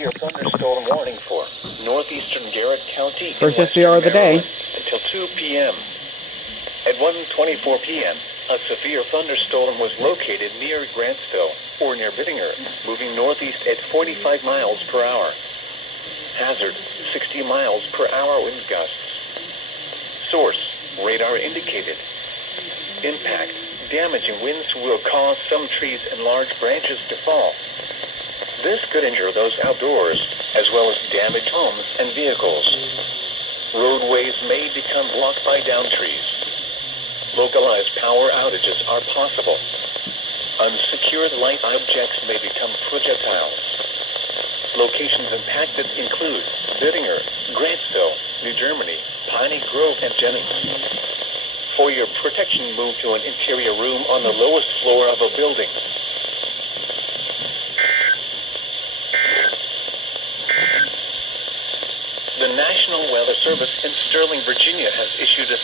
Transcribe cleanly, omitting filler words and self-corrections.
severe thunderstorm warning for northeastern Garrett County. First SVR of the day. Until 2 p.m. At 1:24 p.m., a severe thunderstorm was located near Grantsville, or near Bittinger, moving northeast at 45 miles per hour. Hazard, 60 miles per hour wind gusts. Source, radar indicated. Impact, damaging winds will cause some trees and large branches to fall. This could injure those outdoors, as well as damage homes and vehicles. Roadways may become blocked by downed trees. Localized power outages are possible. Unsecured light objects may become projectiles. Locations impacted include Bittinger, Grantsville, New Germany, Piney Grove, and Jennings. For your protection, move to an interior room on the lowest floor of a building. The National Weather Service in Sterling, Virginia has issued a